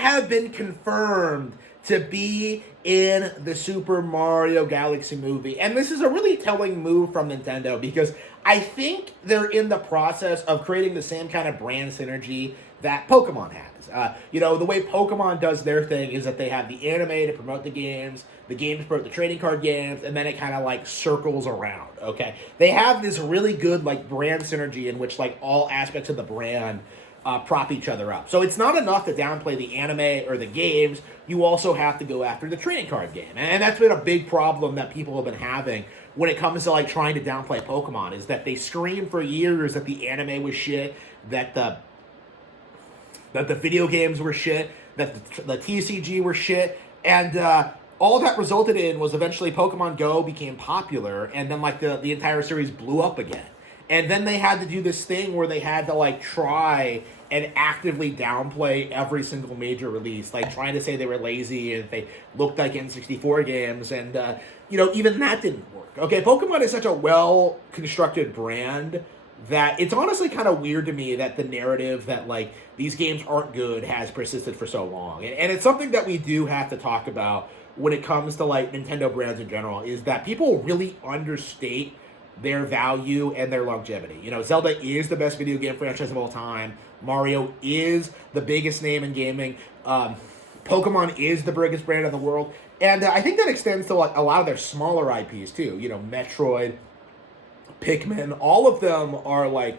have been confirmed to be in the Super Mario Galaxy movie. And this is a really telling move from Nintendo because I think they're in the process of creating the same kind of brand synergy that Pokemon has. The way Pokemon does their thing is that they have the anime to promote the games promote the trading card games, and then it kind of like circles around, okay? They have this really good like brand synergy in which like all aspects of the brand prop each other up. So it's not enough to downplay the anime or the games. You also have to go after the trading card game. And that's been a big problem that people have been having when it comes to like trying to downplay Pokemon, is that they screamed for years that the anime was shit, that the video games were shit, that the TCG were shit, and all that resulted in was eventually Pokemon Go became popular, and then like the entire series blew up again. And then they had to do this thing where they had to like try and actively downplay every single major release, like trying to say they were lazy and they looked like N64 games, and even that didn't work. Okay, Pokemon is such a well-constructed brand that it's honestly kind of weird to me that the narrative that like these games aren't good has persisted for so long. And it's something that we do have to talk about when it comes to like Nintendo brands in general, is that people really understate their value and their longevity. Zelda is the best video game franchise of all time. Mario is the biggest name in gaming. Pokemon is the biggest brand in the world. And I think that extends to like a lot of their smaller IPs too. Metroid, Pikmin, all of them are like,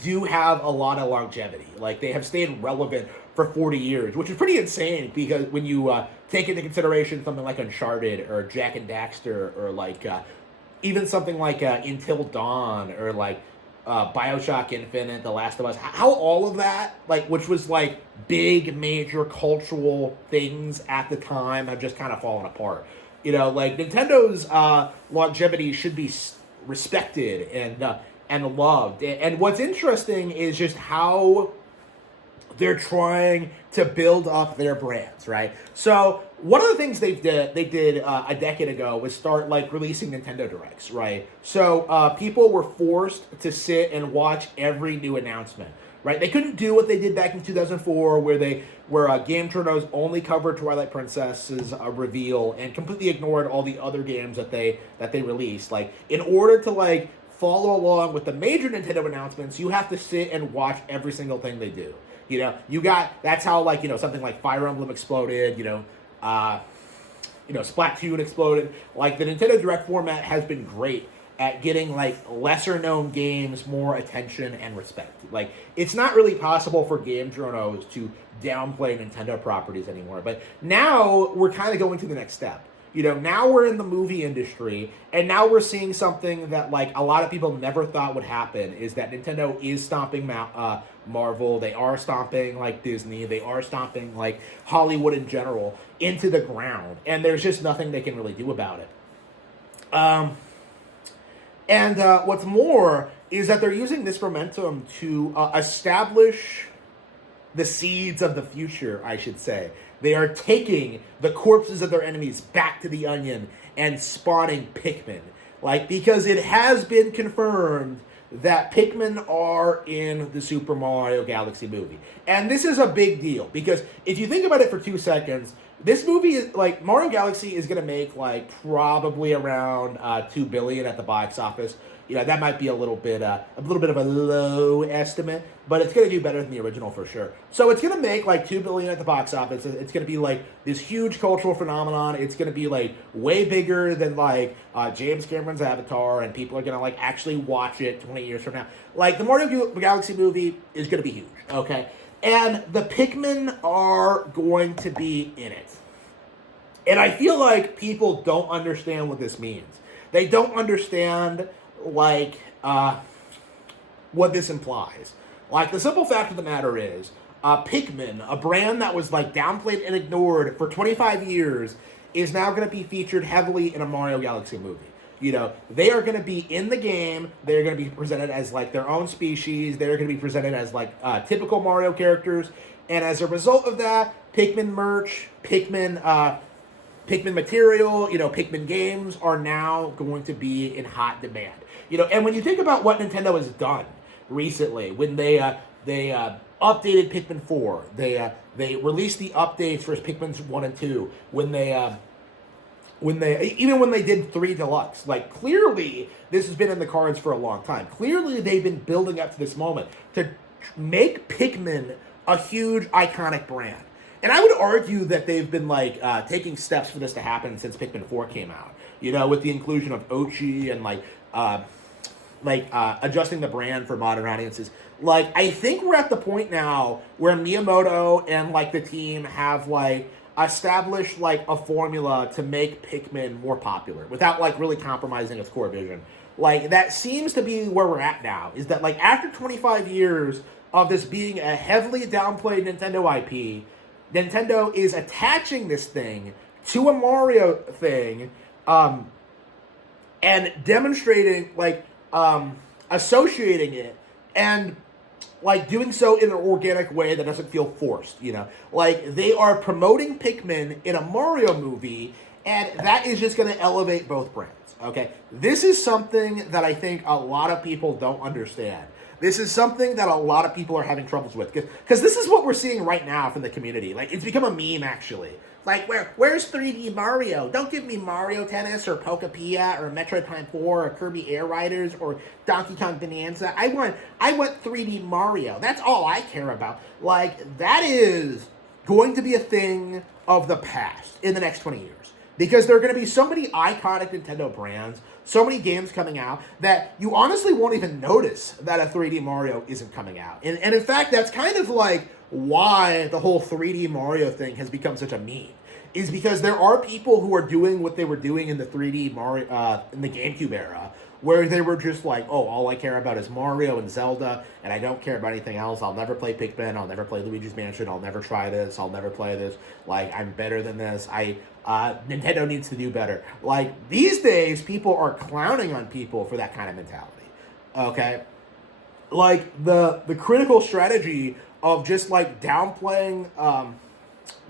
do have a lot of longevity. Like they have stayed relevant for 40 years, which is pretty insane because when you take into consideration something like Uncharted or Jack and Daxter or like even something like Until Dawn or like Bioshock Infinite, The Last of Us, how all of that, like, which was like big major cultural things at the time, have just kind of fallen apart. Like Nintendo's longevity should be respected and loved. And what's interesting is just how they're trying to build up their brands, right? So one of the things they did a decade ago was start like releasing Nintendo Directs, right? So people were forced to sit and watch every new announcement, right? They couldn't do what they did back in 2004, where Game Journos only covered Twilight Princess's reveal and completely ignored all the other games that they released. Like in order to like follow along with the major Nintendo announcements, you have to sit and watch every single thing they do. That's how like something like Fire Emblem exploded. Splatoon exploded. Like the Nintendo Direct format has been great at getting like lesser known games more attention and respect. Like it's not really possible for game journos to downplay Nintendo properties anymore. But now we're kind of going to the next step. Now we're in the movie industry, and now we're seeing something that like a lot of people never thought would happen, is that Nintendo is stomping Marvel. They are stomping like Disney. They are stomping like Hollywood in general into the ground, and there's just nothing they can really do about it. And what's more is that they're using this momentum to establish the seeds of the future, I should say. They are taking the corpses of their enemies back to the Onion and spawning Pikmin. Because it has been confirmed that Pikmin are in the Super Mario Galaxy movie. And this is a big deal, because if you think about it for 2 seconds, this movie is like Mario Galaxy is going to make like probably around $2 billion at the box office. That might be a little bit of a low estimate, but it's going to do better than the original for sure. So it's going to make like $2 billion at the box office. It's going to be like this huge cultural phenomenon. It's going to be like way bigger than like James Cameron's Avatar, and people are going to like actually watch it 20 years from now. Like the Mario Galaxy movie is going to be huge, okay? And the Pikmin are going to be in it. And I feel like people don't understand what this means. They don't understand like what this implies. Like the simple fact of the matter is, Pikmin, a brand that was like downplayed and ignored for 25 years, is now going to be featured heavily in a Mario Galaxy movie. They are going to be in the game. They're going to be presented as like their own species. They're going to be presented as like typical Mario characters. And as a result of that, Pikmin merch, Pikmin material, Pikmin games are now going to be in hot demand. And when you think about what Nintendo has done recently, when they updated Pikmin 4. They released the updates for Pikmin 1 and 2 when they did 3 Deluxe. Like, clearly this has been in the cards for a long time. Clearly they've been building up to this moment to make Pikmin a huge iconic brand. And I would argue that they've been like taking steps for this to happen since Pikmin 4 came out. You know, with the inclusion of Ochi and adjusting the brand for modern audiences. Like, I think we're at the point now where Miyamoto and like the team have like established like a formula to make Pikmin more popular without like really compromising its core vision. Like, that seems to be where we're at now, is that like after 25 years of this being a heavily downplayed Nintendo IP, Nintendo is attaching this thing to a Mario thing, and demonstrating, like, associating it, and like doing so in an organic way that doesn't feel forced, you know? Like, they are promoting Pikmin in a Mario movie, and that is just going to elevate both brands, okay? This is something that I think a lot of people don't understand. This is something that a lot of people are having troubles with, because this is what we're seeing right now from the community. Like, it's become a meme, actually. Like, where's 3D Mario? Don't give me Mario Tennis or Pokapia or Metroid Prime 4 or Kirby Air Riders or Donkey Kong Bonanza. I want 3D Mario. That's all I care about. Like, that is going to be a thing of the past in the next 20 years. Because there are going to be so many iconic Nintendo brands, so many games coming out, that you honestly won't even notice that a 3D Mario isn't coming out. And in fact, that's kind of like why the whole 3D Mario thing has become such a meme, is because there are people who are doing what they were doing in the 3D Mario, in the GameCube era, where they were just like, oh, all I care about is Mario and Zelda, and I don't care about anything else. I'll never play Pikmin. I'll never play Luigi's Mansion. I'll never try this. I'll never play this. Like, I'm better than this. Nintendo needs to do better. Like, these days, people are clowning on people for that kind of mentality. Okay? Like, the critical strategy of just, like, downplaying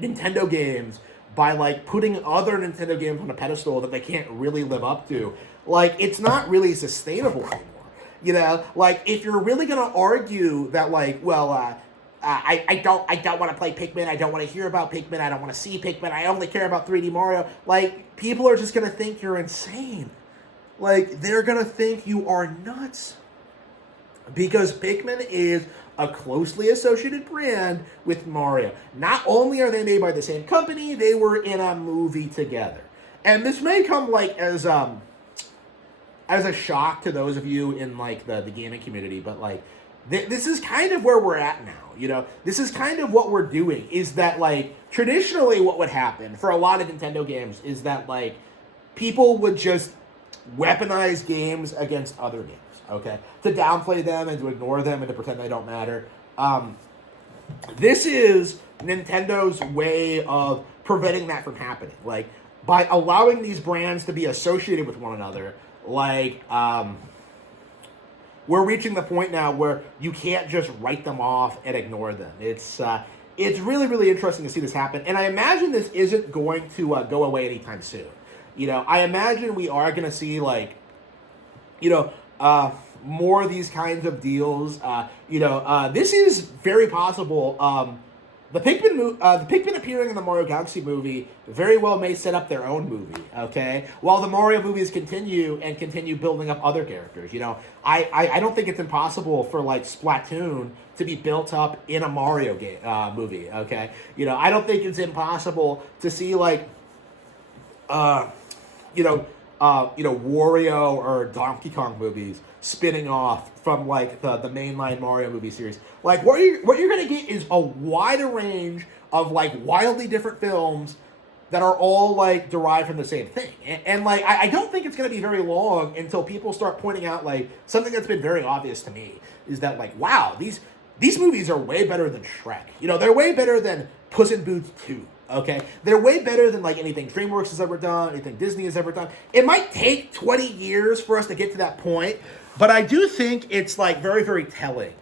Nintendo games by, like, putting other Nintendo games on a pedestal that they can't really live up to, like, it's not really sustainable anymore. You know? Like, if you're really gonna argue that, like, well, I don't want to play Pikmin, I don't want to hear about Pikmin, I don't want to see Pikmin, I only care about 3D Mario, like, people are just gonna think you're insane. Like, they're gonna think you are nuts. Because Pikmin is a closely associated brand with Mario. Not only are they made by the same company, they were in a movie together. And this may come, like, as a shock to those of you in, like, the gaming community, but, like, this is kind of where we're at now, you know? This is kind of what we're doing, is that, like, traditionally what would happen for a lot of Nintendo games is that, like, people would just weaponize games against other games, okay? To downplay them and to ignore them and to pretend they don't matter. This is Nintendo's way of preventing that from happening. Like, by allowing these brands to be associated with one another, like, we're reaching the point now where you can't just write them off and ignore them. It's really, really interesting to see this happen. And I imagine this isn't going to go away anytime soon. You know, I imagine we are going to see, like, you know, more of these kinds of deals. This is very possible. The Pikmin appearing in the Mario Galaxy movie very well may set up their own movie, okay? While the Mario movies continue building up other characters, you know? I don't think it's impossible for, like, Splatoon to be built up in a Mario game movie, okay? You know, I don't think it's impossible to see, like, Wario or Donkey Kong movies spinning off from, like, the mainline Mario movie series. Like, what you're gonna get is a wider range of, like, wildly different films that are all, like, derived from the same thing. And like, I don't think it's gonna be very long until people start pointing out, like, something that's been very obvious to me is that, like, wow, these movies are way better than Shrek. You know, they're way better than Puss in Boots 2. Okay? They're way better than, like, anything DreamWorks has ever done, anything Disney has ever done. It might take 20 years for us to get to that point, but I do think it's, like, very, very telling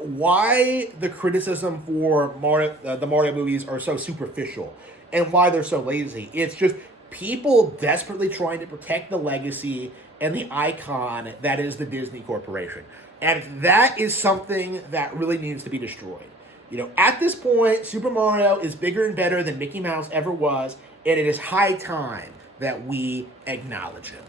why the criticism for the Mario movies are so superficial and why they're so lazy. It's just people desperately trying to protect the legacy and the icon that is the Disney Corporation. And that is something that really needs to be destroyed. At this point, Super Mario is bigger and better than Mickey Mouse ever was, and it is high time that we acknowledge it.